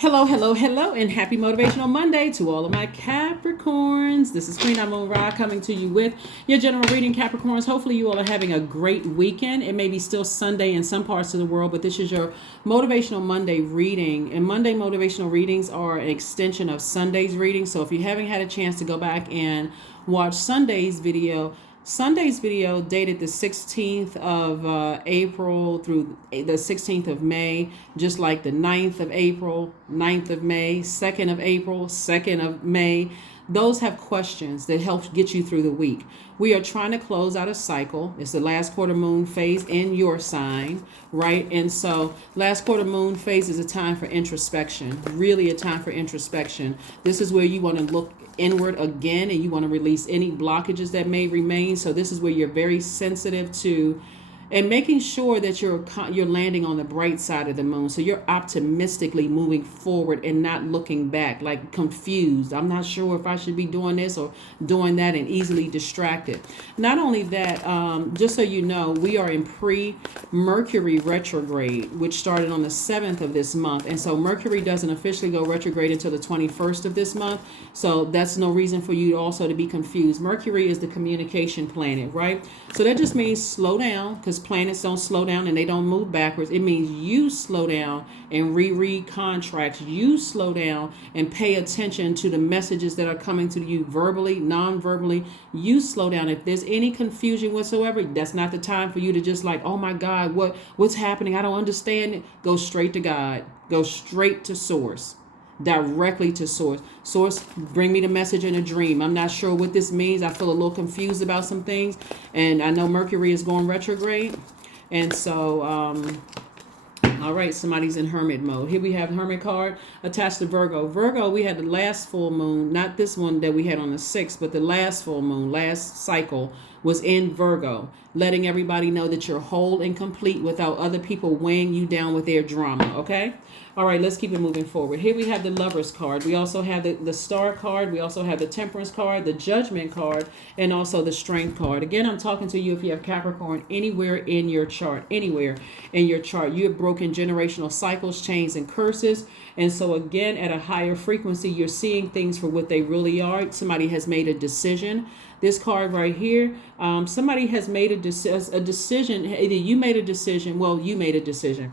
Hello, hello, hello, and happy Motivational Monday to all of my Capricorns. This is Queen Moon Ra coming to you with your general reading, Capricorns. Hopefully, you all are having a great weekend. It may be still Sunday in some parts of the world, but this is your Motivational Monday reading. And Monday motivational readings are an extension of Sunday's reading. So if you haven't had a chance to go back and watch Sunday's video dated the 16th of April through the 16th of May, just like the 9th of April, 9th of May, 2nd of April, 2nd of May. Those have questions that help get you through the week. We are trying to close out a cycle. It's the last quarter moon phase in your sign, right? And so last quarter moon phase is a time for introspection, really a time for introspection. This is where you want to look inward again and you want to release any blockages that may remain. So this is where you're very sensitive to and making sure that you're landing on the bright side of the moon. So you're optimistically moving forward and not looking back, like confused. I'm not sure if I should be doing this or doing that, and easily distracted. Not only that, just so you know, we are in pre-Mercury retrograde, which started on the 7th of this month. And so Mercury doesn't officially go retrograde until the 21st of this month. So that's no reason for you also to be confused. Mercury is the communication planet, right? So that just means slow down, because planets don't slow down and they don't move backwards. It means you slow down and reread contracts. You slow down and pay attention to the messages that are coming to you verbally, non-verbally. You slow down. If there's any confusion whatsoever, that's not the time for you to just like, oh my God, what's happening? I don't understand it. Go straight to God. Go straight to source. Directly to source. Source, bring me the message in a dream. I'm not sure what this means. I feel a little confused about some things, and I know Mercury is going retrograde, and so all right, somebody's in hermit mode. Here we have hermit card attached to Virgo. Virgo, we had the last full moon, not this one that we had on the 6th, but the last full moon, last cycle was in Virgo, letting everybody know that you're whole and complete without other people weighing you down with their drama, okay? All right, let's keep it moving forward. Here we have the Lovers card. We also have the Star card. We also have the Temperance card, the Judgment card, and also the Strength card. Again, I'm talking to you if you have Capricorn anywhere in your chart, anywhere in your chart. You have broken generational cycles, chains, and curses. And so again, at a higher frequency, you're seeing things for what they really are. Somebody has made a decision. This card right here, somebody has made a decision. Either you made a decision, you made a decision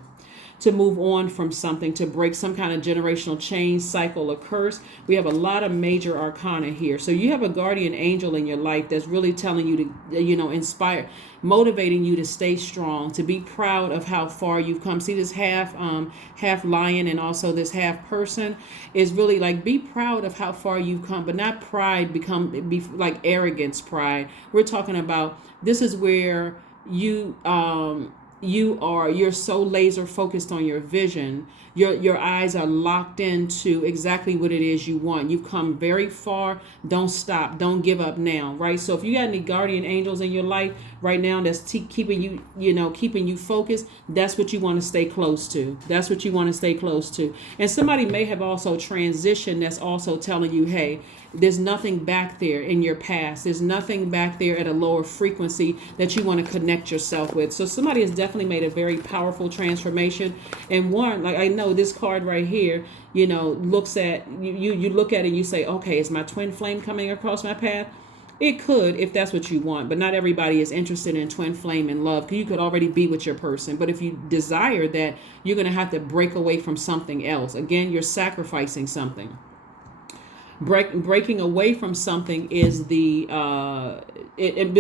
to move on from something, to break some kind of generational chain, cycle, or curse. We have a lot of major arcana here. So you have a guardian angel in your life that's really telling you to, inspire, motivating you to stay strong, to be proud of how far you've come. See this half lion and also this half person is really like, be proud of how far you've come, but not pride be like arrogance, pride. We're talking about, this is where you're so laser focused on your vision. Your eyes are locked into exactly what it is you want. You've come very far. Don't stop. Don't give up now, right? So if you got any guardian angels in your life right now that's keeping you focused, that's what you want to stay close to. That's what you want to stay close to. And somebody may have also transitioned that's also telling you, hey, there's nothing back there in your past. There's nothing back there at a lower frequency that you want to connect yourself with. So somebody has definitely made a very powerful transformation. And one, like I know this card right here, looks at you look at it and you say, okay, is my twin flame coming across my path? It could, if that's what you want, but not everybody is interested in twin flame and love, because you could already be with your person. But if you desire that, you're going to have to break away from something else. Again, you're sacrificing something. Breaking away from something is but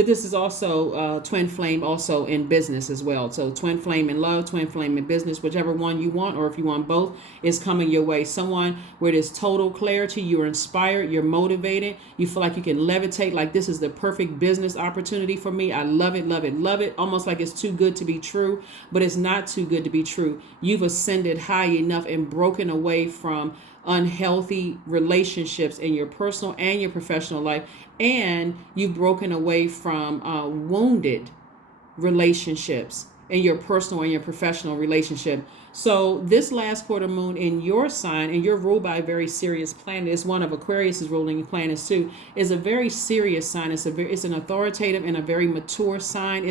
this is also twin flame also in business as well. So twin flame in love, twin flame in business, whichever one you want, or if you want both, is coming your way. Someone where there's total clarity, you're inspired, you're motivated, you feel like you can levitate, like this is the perfect business opportunity for me. I love it, love it, love it. Almost like it's too good to be true, but it's not too good to be true. You've ascended high enough and broken away from unhealthy relationships in your personal and your professional life, and you've broken away from wounded relationships in your personal and your professional relationship. So this last quarter moon in your sign, and you're ruled by a very serious planet, it's one of Aquarius's ruling planets too, is a very serious sign. It's an authoritative and a very mature sign.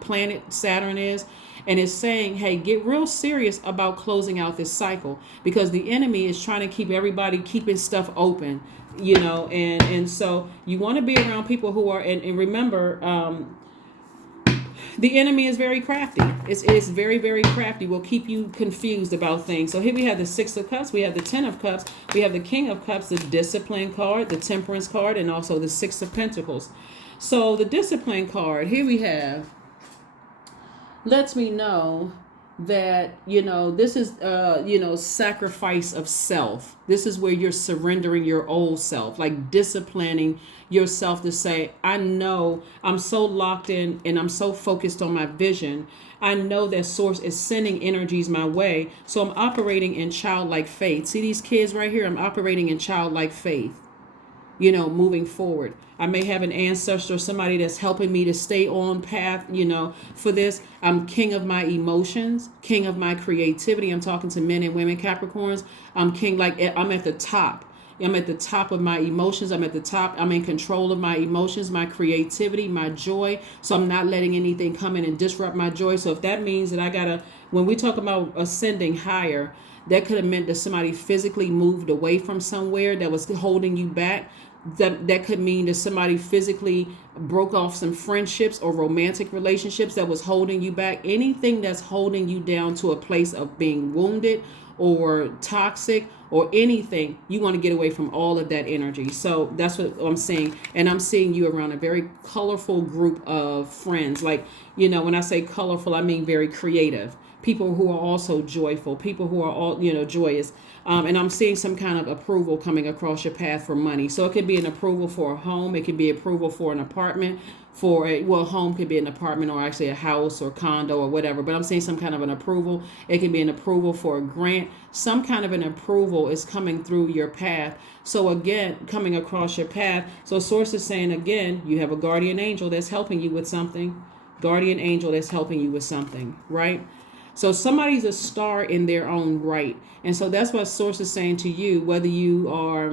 Planet Saturn is, And it's saying, hey, get real serious about closing out this cycle, because the enemy is trying to keep everybody keeping stuff open, and so you want to be around people who are, and remember, the enemy is very crafty. It's very, very crafty. Will keep you confused about things. So here we have the Six of Cups. We have the Ten of Cups. We have the King of Cups, the Discipline card, the Temperance card, and also the Six of Pentacles. So the Discipline card, here we have, lets me know that this is sacrifice of self. This is where you're surrendering your old self, like disciplining yourself to say, I know I'm so locked in and I'm so focused on my vision. I know that source is sending energies my way, so I'm operating in childlike faith. See these kids right here? I'm operating in childlike faith, moving forward. I may have an ancestor, somebody that's helping me to stay on path, for this. I'm king of my emotions, king of my creativity. I'm talking to men and women, Capricorns. I'm king, like I'm at the top. I'm at the top of my emotions. I'm at the top. I'm in control of my emotions, my creativity, my joy. So I'm not letting anything come in and disrupt my joy. So if that means that when we talk about ascending higher, that could have meant that somebody physically moved away from somewhere that was holding you back. That could mean that somebody physically broke off some friendships or romantic relationships that was holding you back. Anything that's holding you down to a place of being wounded or toxic or anything, you want to get away from all of that energy. So that's what I'm seeing. And I'm seeing you around a very colorful group of friends. Like, when I say colorful, I mean very creative. People who are also joyful, people who are all, joyous. And I'm seeing some kind of approval coming across your path for money. So it could be an approval for a home. It could be approval for an apartment. Home could be an apartment or actually a house or condo or whatever. But I'm seeing some kind of an approval. It can be an approval for a grant. Some kind of an approval is coming through your path. So again, coming across your path. So source is saying, again, you have a guardian angel that's helping you with something. Guardian angel that's helping you with something, right? So somebody's a star in their own right. And so that's what source is saying to you, whether you are,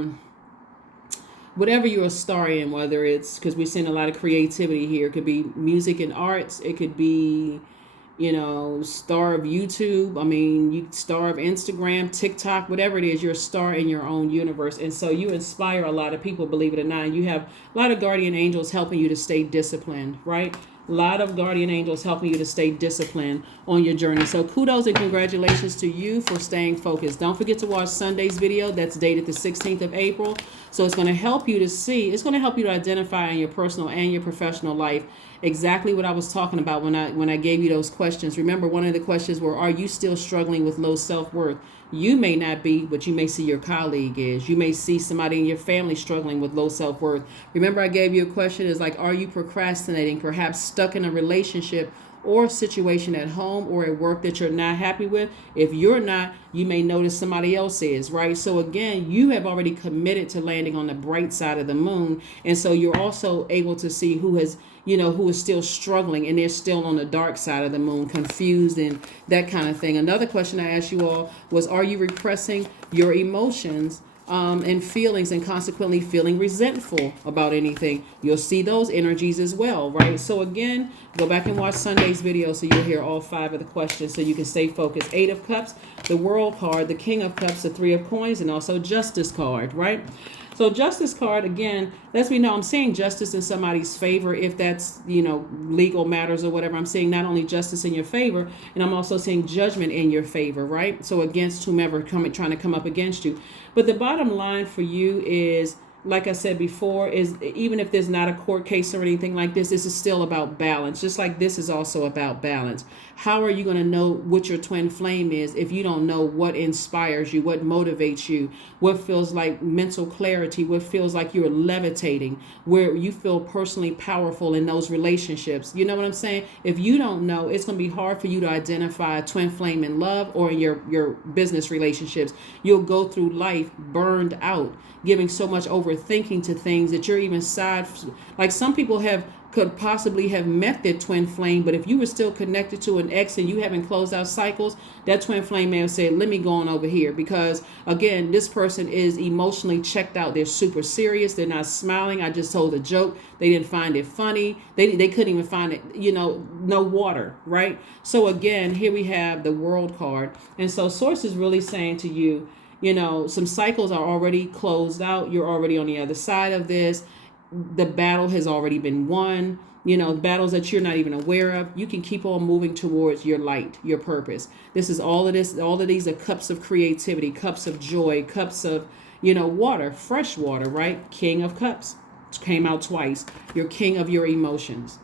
whatever you're a star in, whether it's, because we're seeing a lot of creativity here. It could be music and arts. It could be, star of YouTube. Star of Instagram, TikTok, whatever it is, you're a star in your own universe. And so you inspire a lot of people, believe it or not. You have a lot of guardian angels helping you to stay disciplined, right? A lot of guardian angels helping you to stay disciplined on your journey. So kudos and congratulations to you for staying focused. Don't forget to watch Sunday's video. That's dated the 16th of April. So it's going to help you to see, it's going to help you to identify in your personal and your professional life exactly what I was talking about when I gave you those questions. Remember, one of the questions were, are you still struggling with low self-worth? You may not be, but you may see your colleague is. You may see somebody in your family struggling with low self-worth. Remember, I gave you a question is like, are you procrastinating, perhaps stuck in a relationship or situation at home or at work that you're not happy with? If you're not, you may notice somebody else is, right? So again, you have already committed to landing on the bright side of the moon. And so you're also able to see who is still struggling and they're still on the dark side of the moon, confused and that kind of thing. Another question I asked you all was, are you repressing your emotions and feelings and consequently feeling resentful about anything? You'll see those energies as well, right? So again, go back and watch Sunday's video so you'll hear all 5 of the questions so you can stay focused. 8 of Cups, the World card, the King of Cups, the 3 of Coins, and also Justice card, right? So Justice card, again, lets me know I'm seeing justice in somebody's favor if that's, legal matters or whatever. I'm seeing not only justice in your favor, and I'm also seeing judgment in your favor, right? So against whomever trying to come up against you. But the bottom line for you is, like I said before, is even if there's not a court case or anything like this is still about balance. Just like this is also about balance. How are you going to know what your twin flame is if you don't know what inspires you, what motivates you, what feels like mental clarity, what feels like you're levitating, where you feel personally powerful in those relationships? You know what I'm saying? If you don't know, it's going to be hard for you to identify a twin flame in love or in your business relationships. You'll go through life burned out, giving so much overthinking to things that you're even like some people have could possibly have met their twin flame, but if you were still connected to an ex and you haven't closed out cycles, that twin flame may have said, let me go on over here, because again, this person is emotionally checked out. They're super serious. They're not smiling. I just told a joke. They didn't find it funny. They couldn't even find it, no water, right? So again, here we have the World card. And so Source is really saying to you, some cycles are already closed out. You're already on the other side of this. The battle has already been won. Battles that you're not even aware of. You can keep on moving towards your light, your purpose. All of these are cups of creativity, cups of joy, cups of, water, fresh water, right? King of Cups came out twice. You're king of your emotions.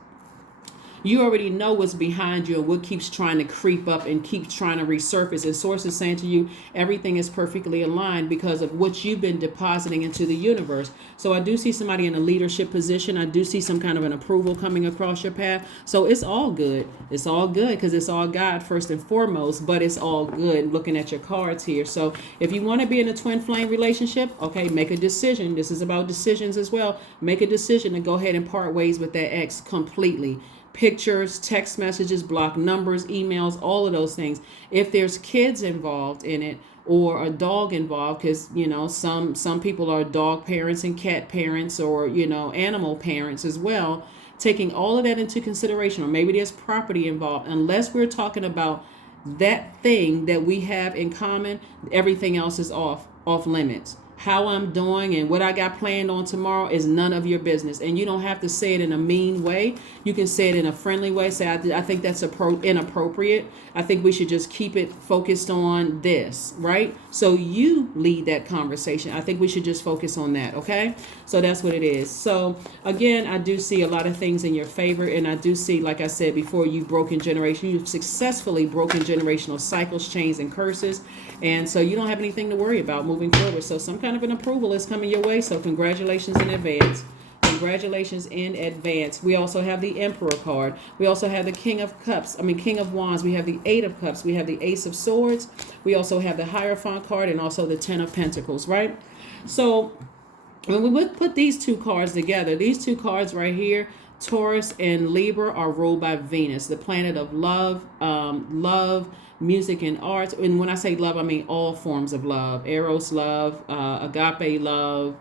You already know what's behind you and what keeps trying to creep up and keeps trying to resurface. And Source is saying to you, everything is perfectly aligned because of what you've been depositing into the universe. So I do see somebody in a leadership position. I do see some kind of an approval coming across your path. So it's all good. It's all good because it's all God first and foremost, but it's all good looking at your cards here. So if you want to be in a twin flame relationship, okay, make a decision. This is about decisions as well. Make a decision to go ahead and part ways with that ex completely. Pictures, text messages, block numbers, emails, all of those things. If there's kids involved in it or a dog involved, because some people are dog parents and cat parents, or animal parents as well, taking all of that into consideration, or maybe there's property involved. Unless we're talking about that thing that we have in common, everything else is off limits. How I'm doing and what I got planned on tomorrow is none of your business. And you don't have to say it in a mean way. You can say it in a friendly way. Say, I think that's inappropriate. I think we should just keep it focused on this, right? So you lead that conversation. I think we should just focus on that, okay? So that's what it is. So again, I do see a lot of things in your favor. And I do see, like I said before, you've successfully broken generational cycles, chains, and curses. And so you don't have anything to worry about moving forward. So some kind of an approval is coming your way. So congratulations in advance. Congratulations in advance. We also have the Emperor card. We also have the King of Wands. We have the Eight of Cups. We have the Ace of Swords. We also have the Hierophant card and also the Ten of Pentacles, right? So when we put these two cards together, these two cards right here, Taurus and Libra, are ruled by Venus, the planet of love, music and arts. And when I say love, I mean all forms of love: eros love, agape love,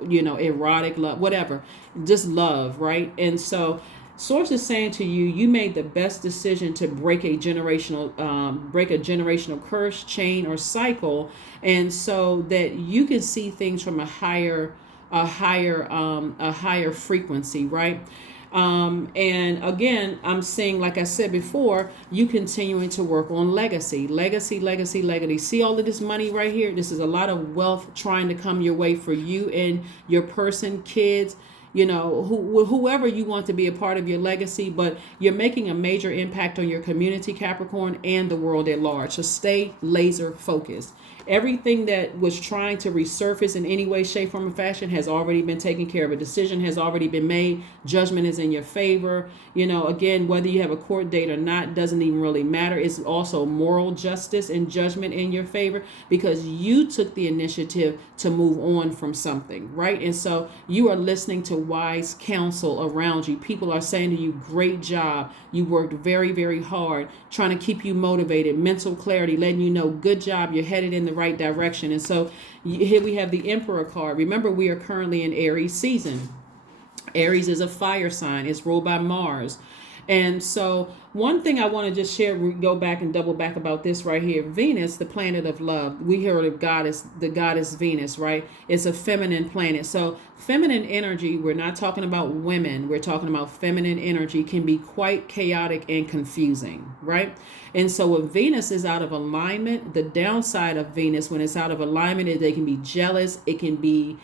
erotic love, whatever, just love, right? And so Source is saying to you, you made the best decision to break a generational curse, chain, or cycle, and so that you can see things from a higher frequency, right? And again, I'm seeing, like I said before, you continuing to work on legacy. See all of this money right here? This is a lot of wealth trying to come your way for you and your person, kids, whoever you want to be a part of your legacy, but you're making a major impact on your community, Capricorn, and the world at large. So stay laser focused. Everything that was trying to resurface in any way, shape, form, or fashion has already been taken care of. A decision has already been made. Judgment is in your favor. Again, whether you have a court date or not doesn't even really matter. It's also moral justice and judgment in your favor because you took the initiative to move on from something, right? And so you are listening to wise counsel around you. People are saying to you, great job. You worked very, very hard, trying to keep you motivated, mental clarity, letting you know, good job, you're headed in the right direction. And so here we have the Emperor card. Remember, we are currently in Aries season. Aries is a fire sign. It's ruled by Mars. And so one thing I want to just share, go back and double back about this right here. Venus, the planet of love. We heard of the goddess Venus, right? It's a feminine planet. So feminine energy, we're not talking about women. We're talking about feminine energy, can be quite chaotic and confusing, right? And so when Venus is out of alignment, the downside of Venus, when it's out of alignment, is they can be jealous. It can be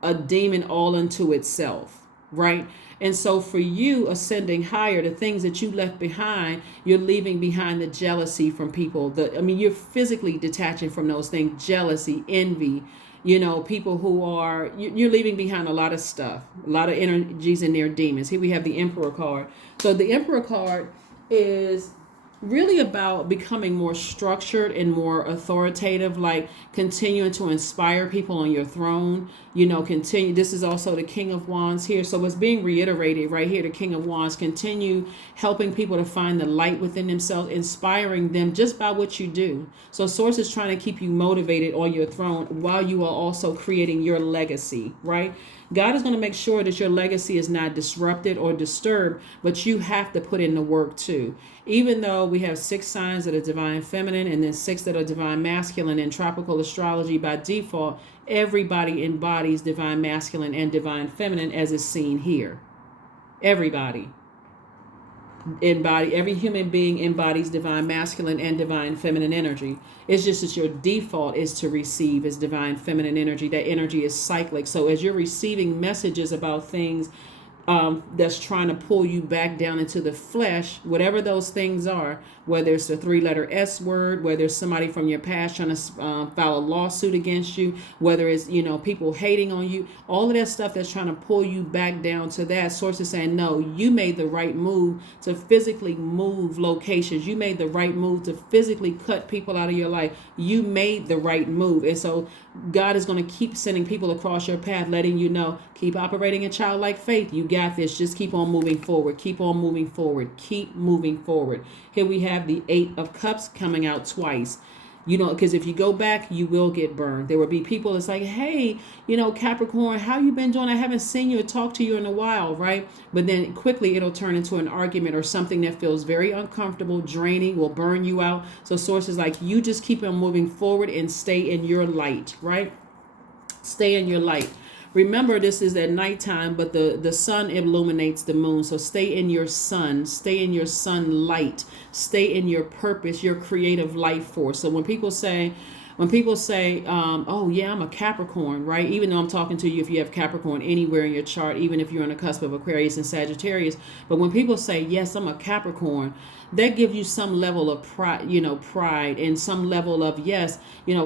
a demon all unto itself, right? And so for you ascending higher, the things that you left behind, you're leaving behind the jealousy from people. You're physically detaching from those things: jealousy, envy, people who are, you're leaving behind a lot of stuff, a lot of energies in their demons. Here we have the Emperor card. So the Emperor card is really about becoming more structured and more authoritative, like continuing to inspire people on your throne. Continue. This is also the King of Wands here. So it's being reiterated right here. The King of Wands, continue helping people to find the light within themselves, inspiring them just by what you do. So Source is trying to keep you motivated on your throne while you are also creating your legacy, right? God is going to make sure that your legacy is not disrupted or disturbed, but you have to put in the work too. Even though we have 6 signs that are divine feminine and then 6 that are divine masculine in tropical astrology, by default, everybody embodies divine masculine and divine feminine as is seen here. Everybody. Every human being embodies divine masculine and divine feminine energy. It's just that your default is to receive as divine feminine energy. That energy is cyclic. So as you're receiving messages about things that's trying to pull you back down into the flesh, whatever those things are, whether it's the 3-letter S word, whether it's somebody from your past trying to file a lawsuit against you, whether it's, people hating on you, all of that stuff that's trying to pull you back down to that. Source is saying, no, you made the right move to physically move locations. You made the right move to physically cut people out of your life. You made the right move. And so God is going to keep sending people across your path, letting you know, keep operating in childlike faith. You got this. Just keep on moving forward. Keep on moving forward. Keep moving forward. Here we have the 8 of Cups coming out twice. Because if you go back, you will get burned. There will be people that's like, hey, Capricorn, how you been doing? I haven't seen you or talked to you in a while, right? But then quickly it'll turn into an argument or something that feels very uncomfortable, draining, will burn you out. So Source is like, you just keep on moving forward and stay in your light, right? Stay in your light. Remember, this is at nighttime, but the sun illuminates the moon. So stay in your sun. Stay in your sunlight. Stay in your purpose, your creative life force. So when people say, oh yeah, I'm a Capricorn, right? Even though I'm talking to you if you have Capricorn anywhere in your chart, even if you're on the cusp of Aquarius and Sagittarius. But when people say, yes, I'm a Capricorn, that gives you some level of pride and some level of, yes,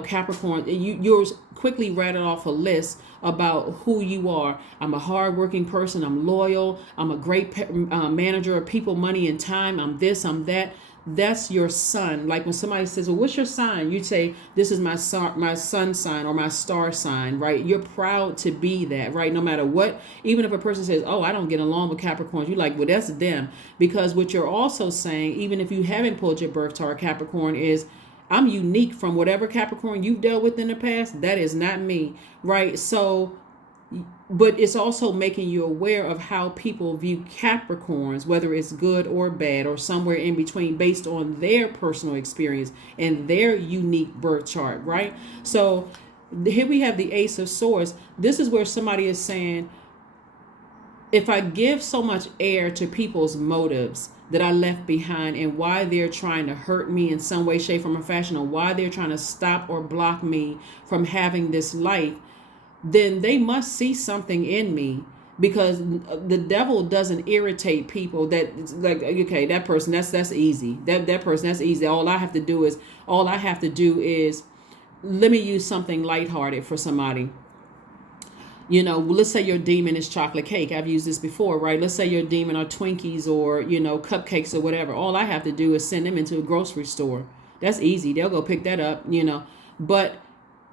Capricorn, you're quickly rattled off a list about who you are. I'm a hardworking person. I'm loyal. I'm a great manager of people, money, and time. I'm this, I'm that. That's your sun. Like when somebody says, well, what's your sign? You'd say, this is my sun sign or my star sign, right? You're proud to be that, right? No matter what, even if a person says, oh, I don't get along with Capricorns, you're like, well, that's them. Because what you're also saying, even if you haven't pulled your birth chart, Capricorn, is I'm unique from whatever Capricorn you've dealt with in the past. That is not me, right? So, but it's also making you aware of how people view Capricorns, whether it's good or bad or somewhere in between, based on their personal experience and their unique birth chart, right? So here we have the Ace of Swords. This is where somebody is saying, if I give so much air to people's motives that I left behind and why they're trying to hurt me in some way, shape, form, or fashion, or why they're trying to stop or block me from having this life, then they must see something in me, because the devil doesn't irritate people that like, okay, that person, that's easy. That person, that's easy. All I have to do is let me use something lighthearted for somebody. Let's say your demon is chocolate cake. I've used this before, right? Let's say your demon are Twinkies or, cupcakes or whatever. All I have to do is send them into a grocery store. That's easy. They'll go pick that up, But,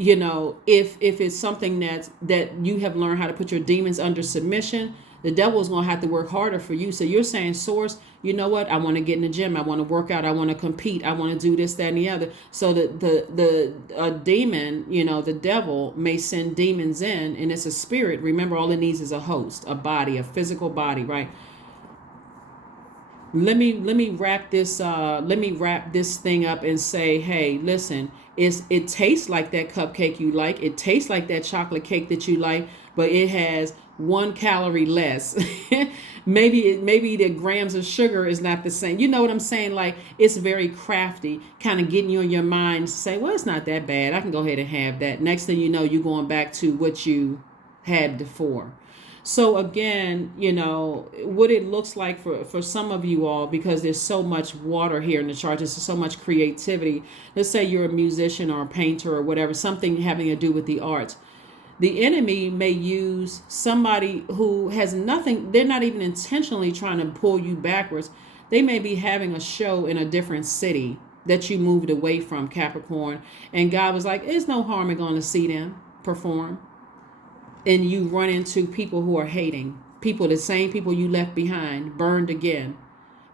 if it's something that you have learned how to put your demons under submission, the devil is going to have to work harder for you. So you're saying, Source, you know what? I want to get in the gym. I want to work out. I want to compete. I want to do this, that, and the other. So the demon, the devil may send demons in, and it's a spirit. Remember, all it needs is a host, a body, a physical body, right? Let me wrap this thing up and say, hey, listen, it tastes like that cupcake you like. It tastes like that chocolate cake that you like, but it has 1 calorie less. maybe the grams of sugar is not the same. You know what I'm saying? Like, it's very crafty, kind of getting you in your mind to say, well, it's not that bad. I can go ahead and have that. Next thing you know, you're going back to what you had before. So again, what it looks like for some of you all, because there's so much water here in the chart, there's so much creativity. Let's say you're a musician or a painter or whatever, something having to do with the arts. The enemy may use somebody who has nothing, they're not even intentionally trying to pull you backwards. They may be having a show in a different city that you moved away from, Capricorn. And God was like, there's no harm in going to see them perform. And you run into people who are hating. People, the same people you left behind, burned again.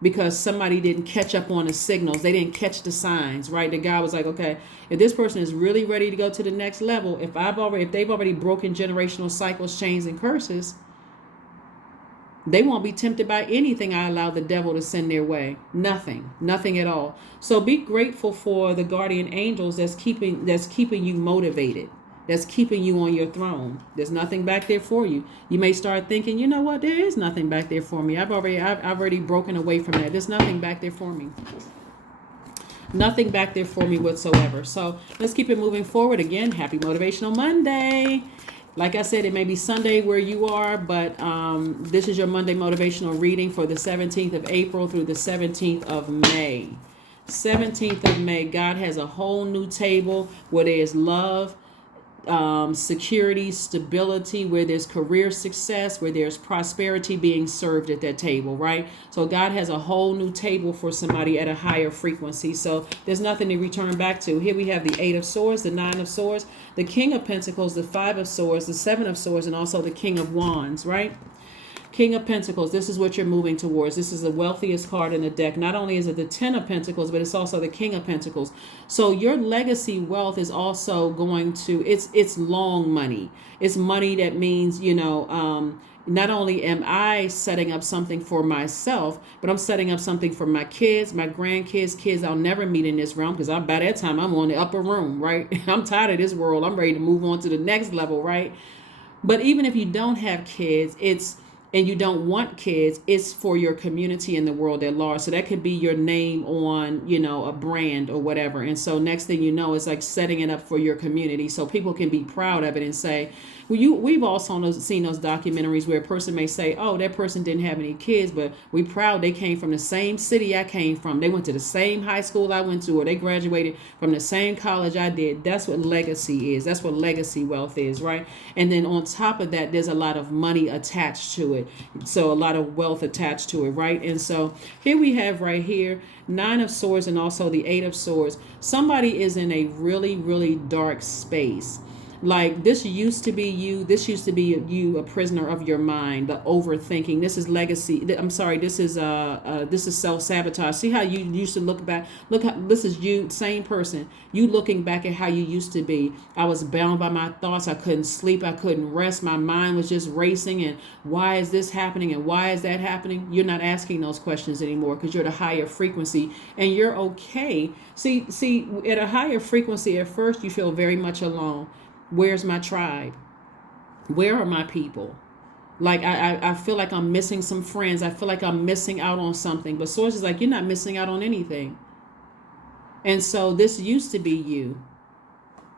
Because somebody didn't catch up on the signals. They didn't catch the signs, right? The guy was like, okay, if this person is really ready to go to the next level, if they've already broken generational cycles, chains, and curses, they won't be tempted by anything I allow the devil to send their way. Nothing at all. So be grateful for the guardian angels that's keeping you motivated. That's keeping you on your throne. There's nothing back there for you. You may start thinking, you know what? There is nothing back there for me. I've already broken away from that. There's nothing back there for me. Nothing back there for me whatsoever. So let's keep it moving forward. Again, happy Motivational Monday. Like I said, it may be Sunday where you are, but this is your Monday motivational reading for the 17th of April through the 17th of May. 17th of May, God has a whole new table where there's love, security, stability, where there's career success, where there's prosperity being served at that table, right? So God has a whole new table for somebody at a higher frequency. So there's nothing to return back to. Here we have the 8 of Swords, the 9 of Swords, the King of Pentacles, the 5 of Swords, the 7 of Swords, and also the King of Wands, right? King of Pentacles, this is what you're moving towards. This is the wealthiest card in the deck. Not only is it the 10 of Pentacles, but it's also the King of Pentacles. So your legacy wealth is also going to, it's long money. It's money that means, not only am I setting up something for myself, but I'm setting up something for my kids, my grandkids, kids I'll never meet in this realm, because by that time I'm on the upper room, right? I'm tired of this world. I'm ready to move on to the next level, right? But even if you don't have kids, and you don't want kids, it's for your community and the world at large. So that could be your name on, a brand or whatever. And so next thing you know, it's like setting it up for your community so people can be proud of it and say, we've also seen those documentaries where a person may say, oh, that person didn't have any kids, but we proud they came from the same city I came from. They went to the same high school I went to, or they graduated from the same college I did. That's what legacy is. That's what legacy wealth is, right? And then on top of that, there's a lot of money attached to it. So a lot of wealth attached to it, right? And so here we have right here, 9 of Swords and also the 8 of Swords. Somebody is in a really, really dark space. Like this used to be you. This used to be you, a prisoner of your mind, the overthinking. This is legacy. I'm sorry. This is self-sabotage. See how you used to look back. Look how this is you, same person. You looking back at how you used to be. I was bound by my thoughts. I couldn't sleep. I couldn't rest. My mind was just racing. And why is this happening? And why is that happening? You're not asking those questions anymore because you're at a higher frequency and you're okay. See, at a higher frequency, at first you feel very much alone. Where's my tribe? Where are my people? Like I feel like I'm missing some friends. I feel like I'm missing out on something. But Source is like, you're not missing out on anything. And so this used to be you,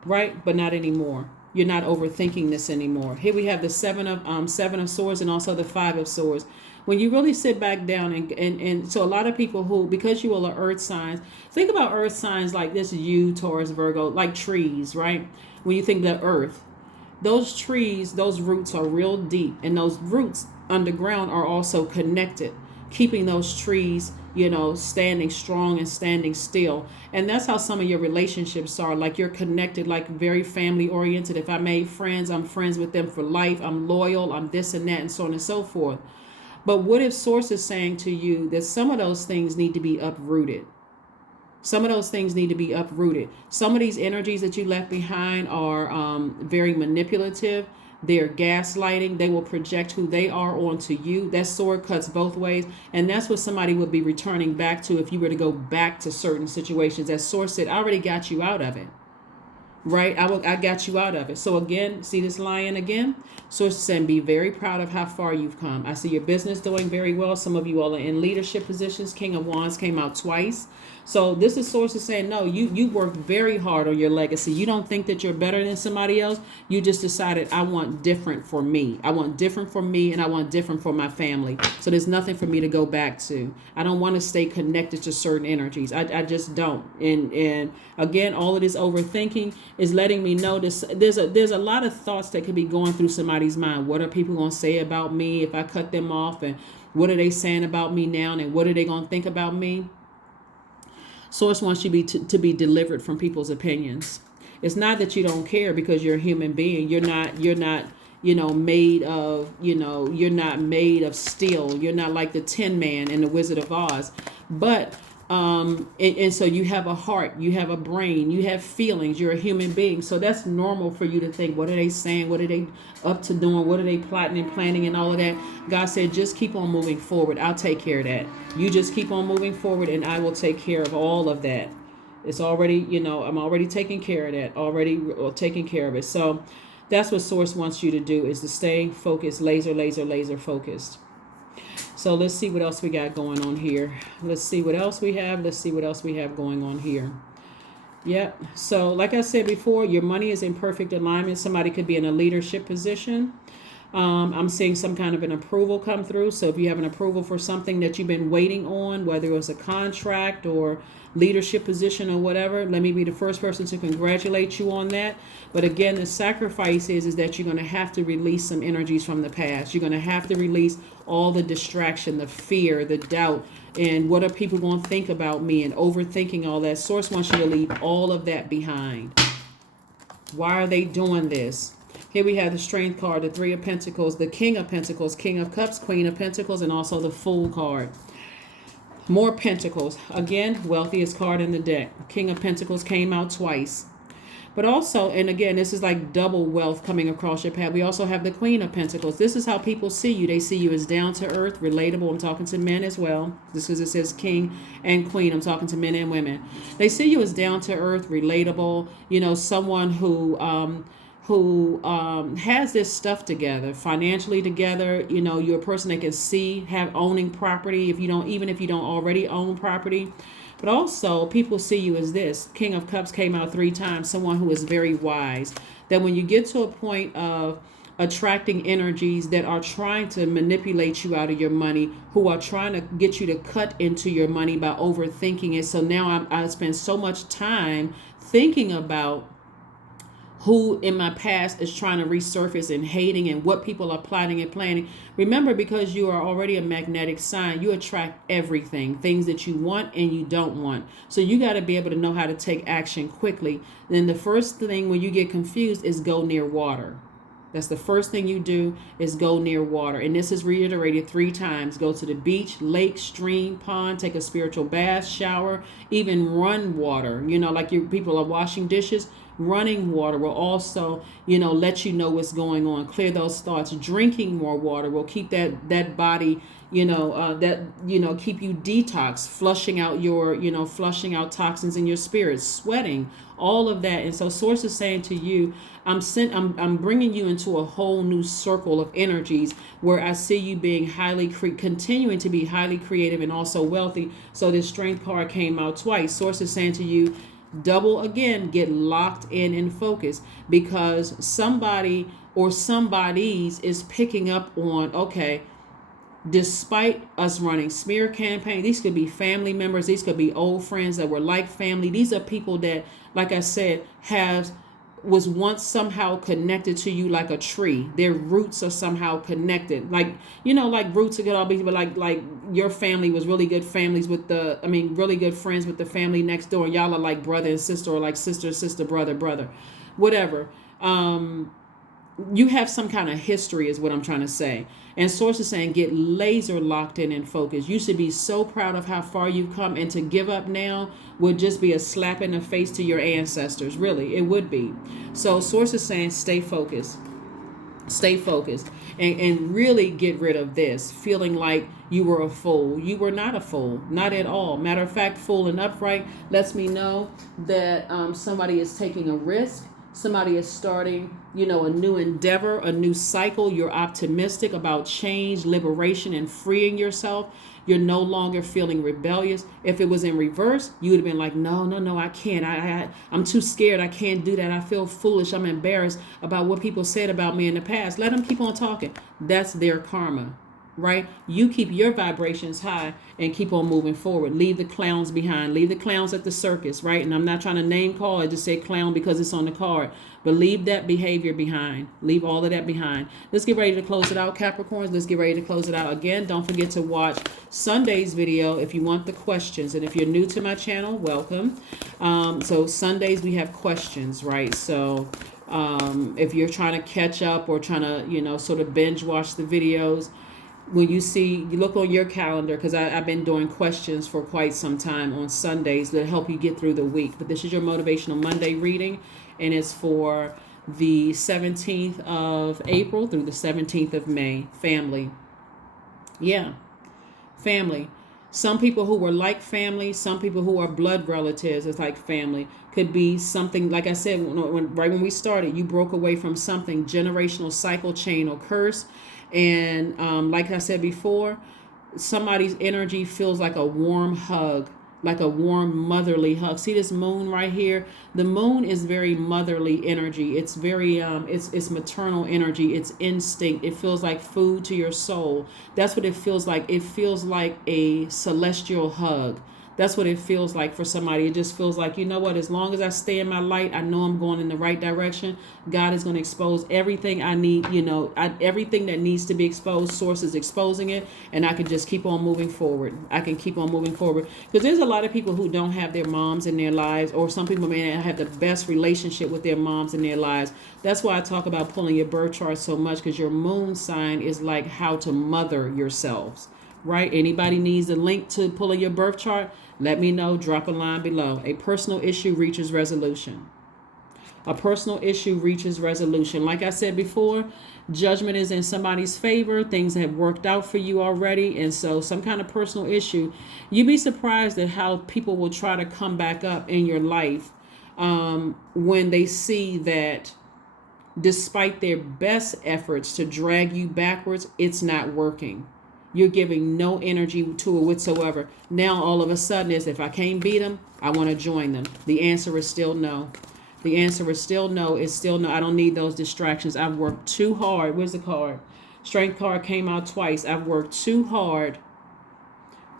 right? But not anymore. You're not overthinking this anymore. Here we have the 7 of Swords and also the 5 of Swords. When you really sit back down and so a lot of people who, because you all are earth signs, think about earth signs like this, you, Taurus, Virgo, like trees, right? When you think the earth, those trees, those roots are real deep, and those roots underground are also connected, keeping those trees, standing strong and standing still. And that's how some of your relationships are. Like you're connected, like very family oriented. If I made friends, I'm friends with them for life. I'm loyal. I'm this and that and so on and so forth. But what if Source is saying to you that some of those things need to be uprooted? Some of those things need to be uprooted. Some of these energies that you left behind are very manipulative. They're gaslighting. They will project who they are onto you. That sword cuts both ways. And that's what somebody would be returning back to if you were to go back to certain situations. As Source said, I already got you out of it. Right? I got you out of it. So again, see this lion again? Source is saying be very proud of how far you've come. I see your business doing very well. Some of you all are in leadership positions. King of Wands came out twice. So this is Source is saying, no, you worked very hard on your legacy. You don't think that you're better than somebody else. You just decided, I want different for me. I want different for me, and I want different for my family. So there's nothing for me to go back to. I don't want to stay connected to certain energies. I just don't. And again, all of this overthinking is letting me know this. There's a lot of thoughts that could be going through somebody's mind. What are people going to say about me if I cut them off? And what are they saying about me now, and what are they going to think about me? Source wants you to be delivered from people's opinions. It's not that you don't care, because you're a human being. You're not made of, you're not made of steel. You're not like the Tin Man in the Wizard of Oz. But and so you have a heart, you have a brain, you have feelings, you're a human being. So that's normal for you to think, what are they saying? What are they up to doing? What are they plotting and planning and all of that? God said, just keep on moving forward. I'll take care of that. You just keep on moving forward, and I will take care of all of that. It's already, I'm already taking care of that, already taking care of it. So that's what Source wants you to do, is to stay focused, laser focused. So let's see what else we got going on here. Let's see what else we have. Let's see what else we have going on here. Yep. So like I said before, your money is in perfect alignment. Somebody could be in a leadership position. I'm seeing some kind of an approval come through. So if you have an approval for something that you've been waiting on, whether it was a contract or leadership position or whatever, let me be the first person to congratulate you on that. But again, the sacrifice is that you're going to have to release some energies from the past. You're going to have to release all the distraction, the fear, the doubt, and what are people going to think about me, and overthinking all that. Source wants you to leave all of that behind. Why are they doing this? Here we have the Strength card, the Three of Pentacles, the King of Pentacles, King of Cups, Queen of Pentacles, and also the Fool card. More Pentacles. Again, wealthiest card in the deck. King of Pentacles came out twice. But also, and again, this is like double wealth coming across your path. We also have the Queen of Pentacles. This is how people see you. They see you as down to earth, relatable. I'm talking to men as well. This is, it says King and Queen. I'm talking to men and women. They see you as down to earth, relatable. Someone who has this stuff together, financially together. You're a person that can see, have owning property, even if you don't already own property. But also, people see you as this. King of Cups came out 3 times, someone who is very wise. That when you get to a point of attracting energies that are trying to manipulate you out of your money, who are trying to get you to cut into your money by overthinking it. So now I spend so much time thinking about who in my past is trying to resurface and hating, and what people are plotting and planning. Remember, because you are already a magnetic sign, you attract everything, things that you want and you don't want. So you got to be able to know how to take action quickly. Then the first thing when you get confused is go near water. That's the first thing you do, is go near water. And this is reiterated 3 times. Go to the beach, lake, stream, pond, take a spiritual bath, shower, even run water. Like people are washing dishes. Running water will also, let you know what's going on. Clear those thoughts. Drinking more water will keep that body, keep you detox, flushing out toxins in your spirit, sweating, all of that. And so Source is saying to you, I'm bringing you into a whole new circle of energies where I see you being continuing to be highly creative and also wealthy. So this Strength card came out twice. Source is saying to you, double again, get locked in and focused, because somebody or somebody's is picking up on, okay, despite us running smear campaign, these could be family members, these could be old friends that were like family. These are people that, like I said, was once somehow connected to you like a tree. Their roots are somehow connected. Like roots could all be, but like your family was really good families with really good friends with the family next door. And y'all are like brother and sister, or like sister, brother, whatever. You have some kind of history is what I'm trying to say. And Source is saying, get laser locked in and focused. You should be so proud of how far you've come, and to give up now would just be a slap in the face to your ancestors. Really, it would be. So Source is saying, stay focused, and really get rid of this feeling like you were a fool. You were not a fool, not at all. Matter of fact, full and upright lets me know that somebody is taking a risk. Somebody is starting, a new endeavor, a new cycle. You're optimistic about change, liberation, and freeing yourself. You're no longer feeling rebellious. If it was in reverse, you would have been like, no, I can't. I'm too scared. I can't do that. I feel foolish. I'm embarrassed about what people said about me in the past. Let them keep on talking. That's their karma. right? You keep your vibrations high and keep on moving forward. Leave the clowns behind. Leave the clowns at the circus, right? And I'm not trying to name call. I just say clown because it's on the card. But leave that behavior behind. Leave all of that behind. Let's get ready to close it out, Capricorns. Let's get ready to close it out. Again, don't forget to watch Sunday's video if you want the questions. And if you're new to my channel, welcome. So Sundays we have questions, right? So if you're trying to catch up or trying to, sort of binge watch the videos, when you look on your calendar, because I've been doing questions for quite some time on Sundays that help you get through the week. But this is your Motivational Monday reading, and it's for the 17th of April through the 17th of May. Family. Yeah, family. Some people who were like family, some people who are blood relatives is like family. Could be something, like I said, right when we started, you broke away from something, generational cycle, chain, or curse. And like I said before, somebody's energy feels like a warm hug, like a warm motherly hug. See this moon right here? The moon is very motherly energy. It's very it's maternal energy. It's instinct. It feels like food to your soul. That's what it feels like. It feels like a celestial hug. That's what it feels like for somebody. It just feels like, you know what, as long as I stay in my light, I know I'm going in the right direction. God is going to expose everything I need, everything that needs to be exposed. Source is exposing it, and I can just keep on moving forward. I can keep on moving forward. Because there's a lot of people who don't have their moms in their lives, or some people may not have the best relationship with their moms in their lives. That's why I talk about pulling your birth chart so much, because your moon sign is like how to mother yourselves. Right? Anybody needs a link to pulling your birth chart? Let me know. Drop a line below. A personal issue reaches resolution. A personal issue reaches resolution. Like I said before, judgment is in somebody's favor. Things have worked out for you already. And so some kind of personal issue, you'd be surprised at how people will try to come back up in your life when they see that despite their best efforts to drag you backwards, it's not working. You're giving no energy to it whatsoever. Now, all of a sudden, if I can't beat them, I want to join them. The answer is still no. The answer is still no. It's still no. I don't need those distractions. I've worked too hard. Where's the card? Strength card came out twice. I've worked too hard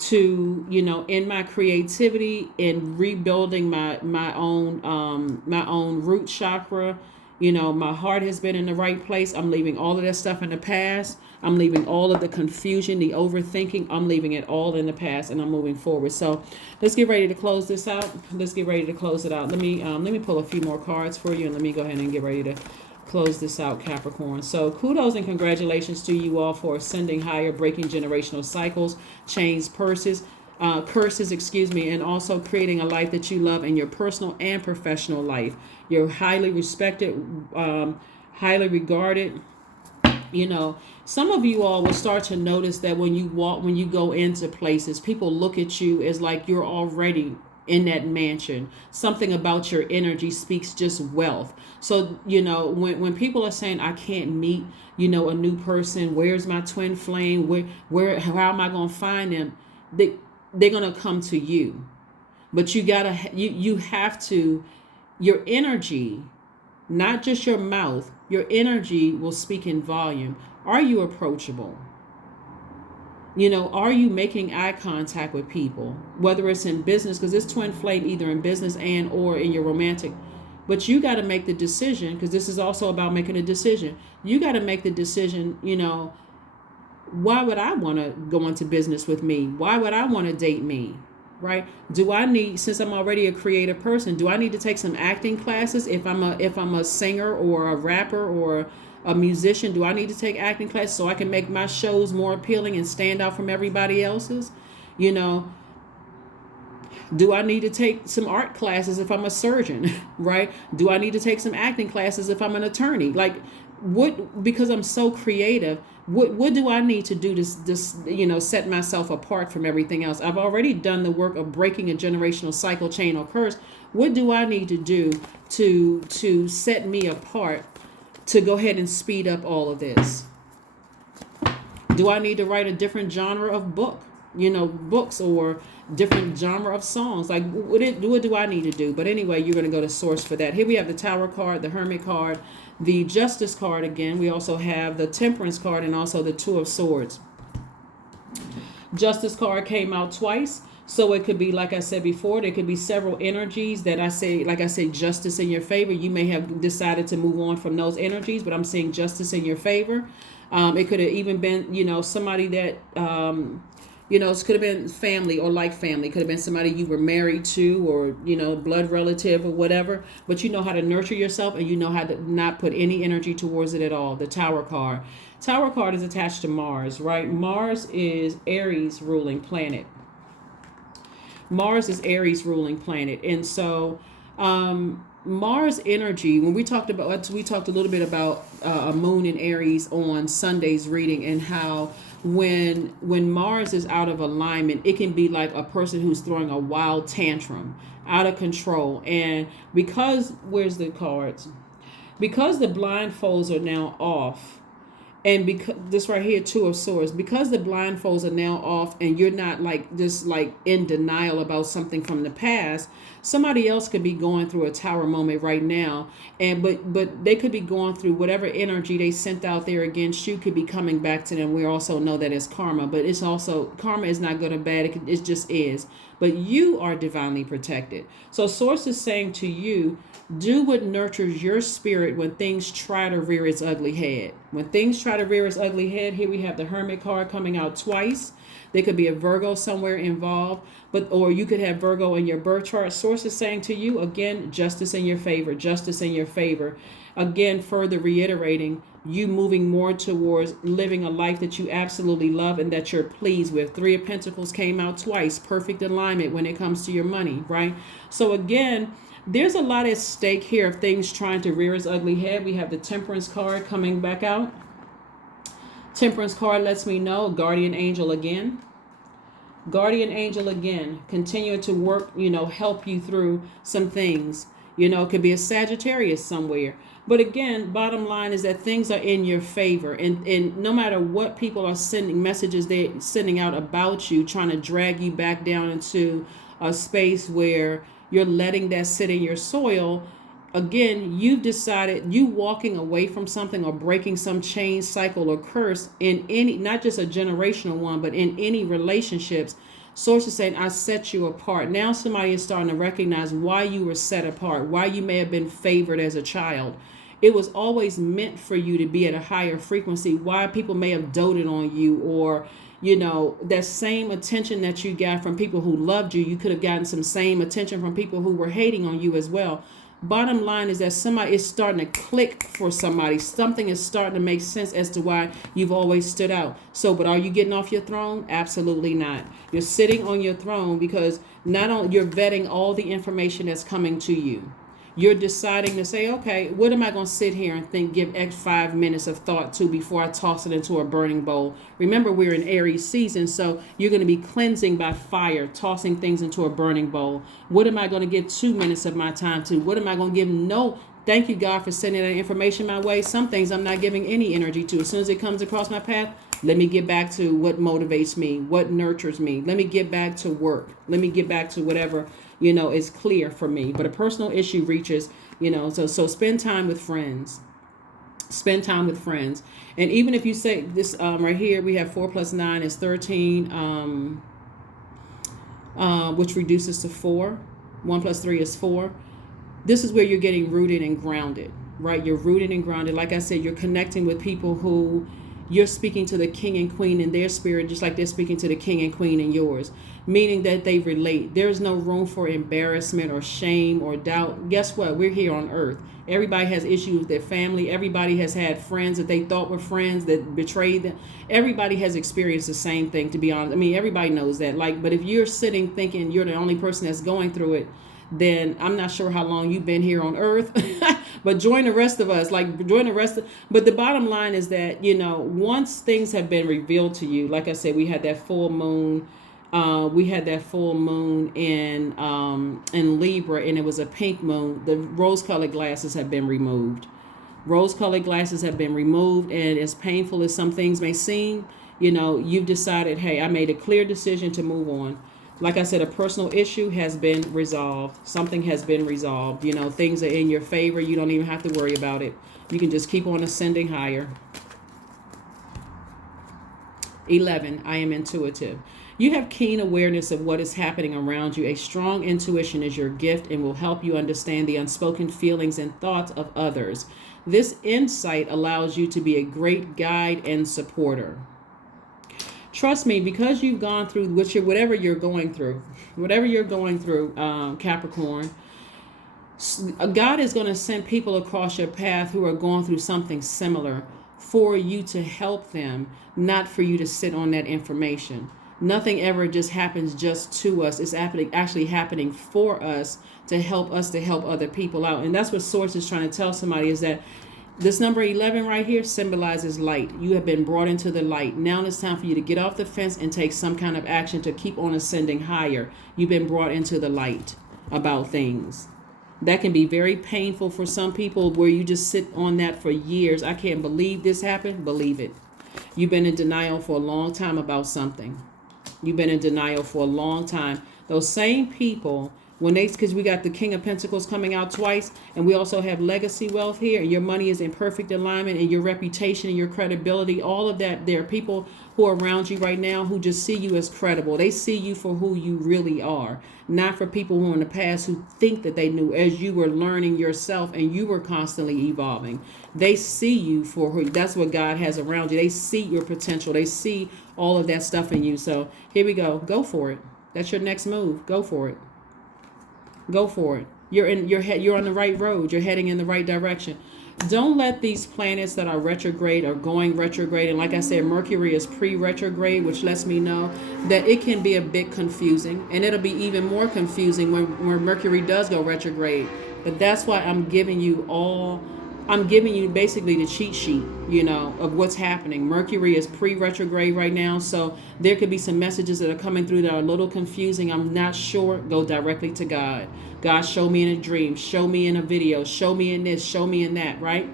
to, in my creativity, in rebuilding my own root chakra. My heart has been in the right place. I'm leaving all of that stuff in the past. I'm leaving all of the confusion, the overthinking. I'm leaving it all in the past, and I'm moving forward. So let's get ready to close this out. Let's get ready to close it out. Let me pull a few more cards for you, and let me go ahead and get ready to close this out, Capricorn. So kudos and congratulations to you all for ascending higher, breaking generational cycles, chains, curses, and also creating a life that you love in your personal and professional life. You're highly respected, highly regarded. Some of you all will start to notice that when you go into places, people look at you as like you're already in that mansion. Something about your energy speaks just wealth. So, when people are saying, I can't meet, a new person, where's my twin flame? How am I going to find them? They're going to come to you. But you have to, your energy, not just your mouth, your energy will speak in volume. Are you approachable? Are you making eye contact with people? Whether it's in business, because it's twin flame either in business and or in your romantic. But you got to make the decision, because this is also about making a decision. You got to make the decision, why would I want to go into business with me? Why would I want to date me? Right? Do I need, since I'm already a creative person, do I need to take some acting classes? If I'm a singer or a rapper or a musician, do I need to take acting classes so I can make my shows more appealing and stand out from everybody else's? Do I need to take some art classes if I'm a surgeon? Right? Do I need to take some acting classes if I'm an attorney? Like, because I'm so creative, what do I need to do to set myself apart from everything else? I've already done the work of breaking a generational cycle, chain, or curse. What do I need to do to set me apart, to go ahead and speed up all of this? Do I need to write a different genre of books or different genre of songs? Like, what do I need to do? But anyway, you're going to go to source for that. Here we have the Tower card, the Hermit card, the Justice card again. We also have the Temperance card and also the Two of Swords. Justice card came out twice. So it could be, like I said before, there could be several energies that I say, like I say, justice in your favor. You may have decided to move on from those energies, but I'm seeing justice in your favor. It could have even been, somebody that, it could have been family or like family. It could have been somebody you were married to or, blood relative or whatever. But you know how to nurture yourself and you know how to not put any energy towards it at all. The Tower card. Tower card is attached to Mars, right? Mars is Aries ruling planet. Mars is Aries ruling planet. And so Mars energy, when we talked a little bit about a moon in Aries on Sunday's reading, and how when Mars is out of alignment, it can be like a person who's throwing a wild tantrum, out of control. And where's the cards? Because the blindfolds are now off, and because this right here, Two of Swords, because the blindfolds are now off and you're not just in denial about something from the past, somebody else could be going through a tower moment right now. And but they could be going through whatever energy they sent out there against you could be coming back to them. We also know that it's karma, but it's also, karma is not good or bad. It just is. But you are divinely protected. So Source is saying to you, do what nurtures your spirit when things try to rear its ugly head. When things try to rear its ugly head, here we have the Hermit card coming out twice. There could be a Virgo somewhere involved, or you could have Virgo in your birth chart. Source is saying to you, again, justice in your favor, justice in your favor. Again, further reiterating, you moving more towards living a life that you absolutely love and that you're pleased with. Three of Pentacles came out twice. Perfect alignment when it comes to your money, right? So again, there's a lot at stake here of things trying to rear its ugly head. We have the Temperance card coming back out. Temperance card lets me know, guardian angel again. Guardian angel again, continuing to work, help you through some things. It could be a Sagittarius somewhere. But again, bottom line is that things are in your favor. And no matter what people are sending, messages they're sending out about you, trying to drag you back down into a space where you're letting that sit in your soil. Again, you've decided, you walking away from something or breaking some chain, cycle, or curse in any, not just a generational one, but in any relationships. Source is saying, I set you apart. Now somebody is starting to recognize why you were set apart, why you may have been favored as a child. It was always meant for you to be at a higher frequency. Why people may have doted on you, or that same attention that you got from people who loved you, you could have gotten some same attention from people who were hating on you as well. Bottom line is that somebody is starting to click for somebody. Something is starting to make sense as to why you've always stood out. So, but are you getting off your throne? Absolutely not. You're sitting on your throne because not only you're vetting all the information that's coming to you. You're deciding to say, okay, what am I going to sit here and give 5 minutes of thought to before I toss it into a burning bowl? Remember, we're in Aries season, so you're going to be cleansing by fire, tossing things into a burning bowl. What am I going to give 2 minutes of my time to? What am I going to give? No, thank you, God, for sending that information my way. Some things I'm not giving any energy to. As soon as it comes across my path, let me get back to what motivates me, what nurtures me. Let me get back to work. Let me get back to whatever is clear for me. But a personal issue reaches, so spend time with friends. Spend time with friends. And even if you say this right here, we have 4 + 9 is 13, which reduces to 4. 1 + 3 is 4. This is where you're getting rooted and grounded, right? You're rooted and grounded. Like I said, you're connecting with people who you're speaking to the king and queen in their spirit, just like they're speaking to the king and queen in yours, meaning that they relate. There's no room for embarrassment or shame or doubt. Guess what? We're here on earth. Everybody has issues with their family. Everybody has had friends that they thought were friends that betrayed them. Everybody has experienced the same thing, to be honest. I mean, everybody knows that. But if you're sitting thinking you're the only person that's going through it, then I'm not sure how long you've been here on earth. But join the rest of us, but the bottom line is that, once things have been revealed to you, like I said, we had that full moon. In Libra, and it was a pink moon. The rose-colored glasses have been removed. Rose-colored glasses have been removed, and as painful as some things may seem, you've decided, hey, I made a clear decision to move on. Like I said, a personal issue has been resolved. Something has been resolved. Things are in your favor. You don't even have to worry about it. You can just keep on ascending higher. 11, I am intuitive. You have keen awareness of what is happening around you. A strong intuition is your gift and will help you understand the unspoken feelings and thoughts of others. This insight allows you to be a great guide and supporter. Trust me, because you've gone through whatever you're going through, Capricorn, God is going to send people across your path who are going through something similar for you to help them, not for you to sit on that information. Nothing ever just happens just to us. It's actually happening for us to help other people out. And that's what Source is trying to tell somebody, is that this number 11 right here symbolizes light. You have been brought into the light. Now it's time for you to get off the fence and take some kind of action to keep on ascending higher. You've been brought into the light about things. That can be very painful for some people, where you just sit on that for years. I can't believe this happened. Believe it. You've been in denial for a long time about something. You've been in denial for a long time. Those same people, because we got the King of Pentacles coming out twice, and we also have legacy wealth here, and your money is in perfect alignment, and your reputation and your credibility, all of that. There are people who are around you right now who just see you as credible. They see you for who you really are, not for people who in the past who think that they knew, as you were learning yourself and you were constantly evolving. They see you for who. That's what God has around you. They see your potential. They see all of that stuff in you. So here we go. Go for it. That's your next move. Go for it. Go for it. You're on the right road. You're heading in the right direction. Don't let these planets that are retrograde or going retrograde, and like I said, Mercury is pre-retrograde, which lets me know that it can be a bit confusing, and it'll be even more confusing when Mercury does go retrograde. But that's why I'm giving you basically the cheat sheet, of what's happening. Mercury is pre-retrograde right now, so there could be some messages that are coming through that are a little confusing. I'm not sure. Go directly to God. God, show me in a dream, show me in a video, show me in this, show me in that, right?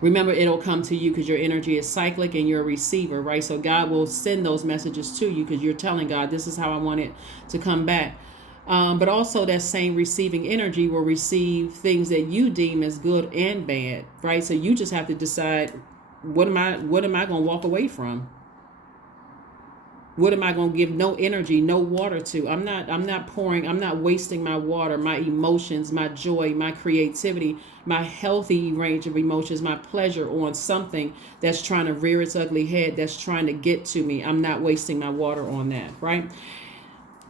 Remember, it'll come to you because your energy is cyclic and you're a receiver, right? So God will send those messages to you because you're telling God, this is how I want it to come back. But also that same receiving energy will receive things that you deem as good and bad, right? So you just have to decide, what am I going to walk away from? What am I going to give no energy, no water to? I'm not wasting my water, my emotions, my joy, my creativity, my healthy range of emotions, my pleasure on something that's trying to rear its ugly head, that's trying to get to me. I'm not wasting my water on that, right?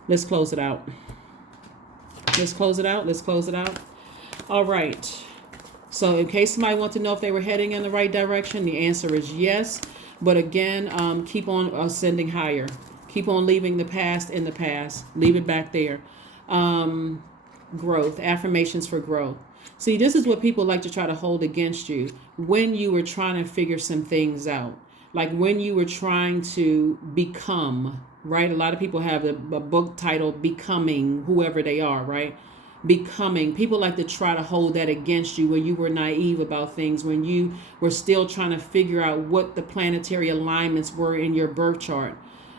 Let's close it out. Let's close it out. All right. So in case somebody wants to know if they were heading in the right direction, the answer is yes. But again, keep on ascending higher. Keep on leaving the past in the past. Leave it back there. Growth. Affirmations for growth. See, this is what people like to try to hold against you when you were trying to figure some things out. Like when you were trying to become, right? A lot of people have a book titled Becoming Whoever They Are, right? Becoming. People like to try to hold that against you when you were naive about things, when you were still trying to figure out what the planetary alignments were in your birth chart.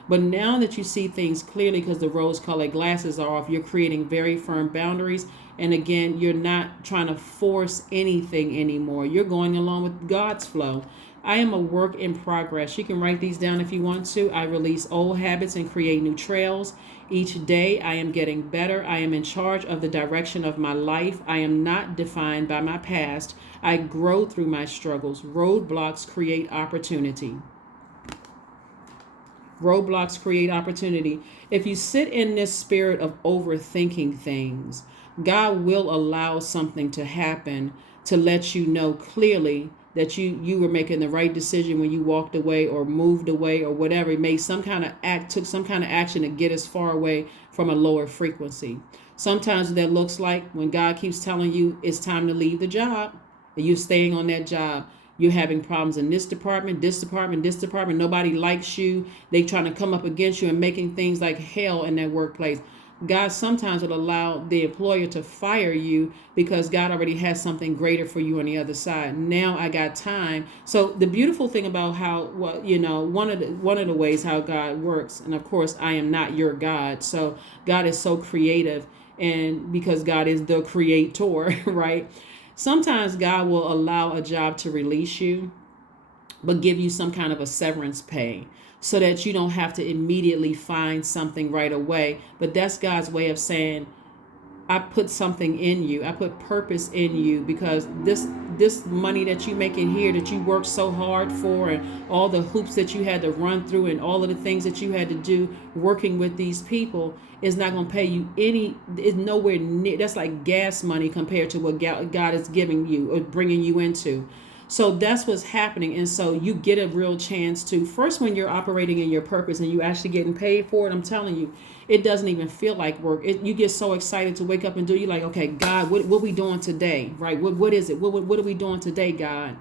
But now that you see things clearly because the rose-colored glasses are off, you're creating very firm boundaries. And again, you're not trying to force anything anymore. You're going along with God's flow. I am a work in progress. You can write these down if you want to. I release old habits and create new trails. Each day I am getting better. I am in charge of the direction of my life. I am not defined by my past. I grow through my struggles. Roadblocks create opportunity. Roadblocks create opportunity. If you sit in this spirit of overthinking things, God will allow something to happen to let you know clearly that you were making the right decision when you walked away or moved away or whatever. It made some kind of took some kind of action to get as far away from a lower frequency. Sometimes that looks like when God keeps telling you it's time to leave the job, and you're staying on that job. You're having problems in this department, this department, this department. Nobody likes you. They trying to come up against you and making things like hell in that workplace. God sometimes will allow the employer to fire you because God already has something greater for you on the other side. Now I got time. So the beautiful thing about how, one of the ways how God works, and of course I am not your God. So God is so creative, and because God is the creator, right? Sometimes God will allow a job to release you, but give you some kind of a severance pay. so that you don't have to immediately find something right away. But that's God's way of saying, I put something in you. I put purpose in you, because this money that you make in here, that you work so hard for, and all the hoops that you had to run through, and all of the things that you had to do working with these people, is not going to pay you any. It's nowhere near. That's like gas money compared to what God is giving you or bringing you into. So that's what's happening. And so you get a real chance to, first, when you're operating in your purpose and you actually getting paid for it, I'm telling you, it doesn't even feel like work. You get so excited to wake up and do. You're like, okay, God, what we doing today? Right? What is it? What are we doing today, God?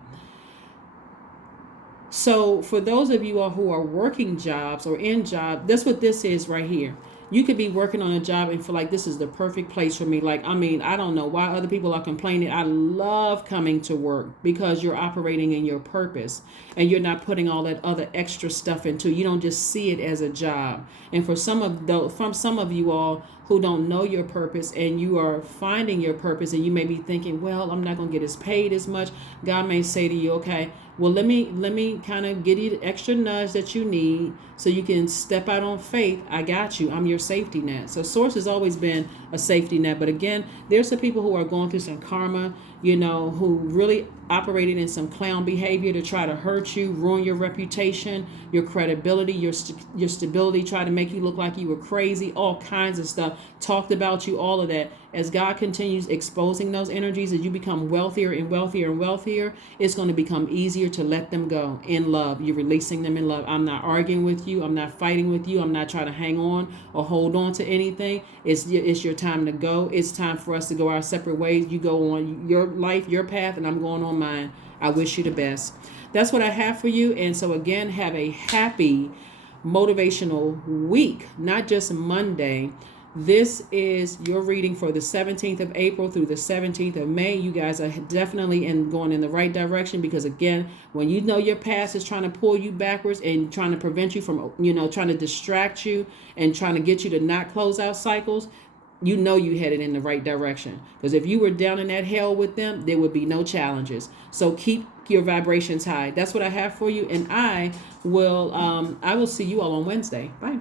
So for those of you all who are working jobs or in job, that's what this is right here. You could be working on a job and feel like this is the perfect place for me. Like, I mean, I don't know why other people are complaining. I love coming to work because you're operating in your purpose and you're not putting all that other extra stuff into it. You don't just see it as a job. And for some of you all who don't know your purpose and you are finding your purpose, and you may be thinking, well, I'm not going to get as paid as much. God may say to you, okay, well, let me kind of give you the extra nudge that you need so you can step out on faith. I got you. I'm your safety net. So Source has always been a safety net. But again, there's some people who are going through some karma, who really operated in some clown behavior to try to hurt you, ruin your reputation, your credibility, your stability, try to make you look like you were crazy, all kinds of stuff, talked about you, all of that. As God continues exposing those energies, as you become wealthier and wealthier and wealthier, it's going to become easier to let them go in love. You're releasing them in love. I'm not arguing with you. I'm not fighting with you. I'm not trying to hang on or hold on to anything. It's your time to go. It's time for us to go our separate ways. You go on your life, your path, and I'm going on mine. I wish you the best. That's what I have for you. And so again, have a happy motivational week, not just Monday. This is your reading for the 17th of April through the 17th of May. You guys are definitely going in the right direction, because again, when you know your past is trying to pull you backwards and trying to prevent you from, trying to distract you and trying to get you to not close out cycles, you headed in the right direction. Because if you were down in that hell with them, there would be no challenges. So keep your vibrations high. That's what I have for you. And I will see you all on Wednesday. Bye.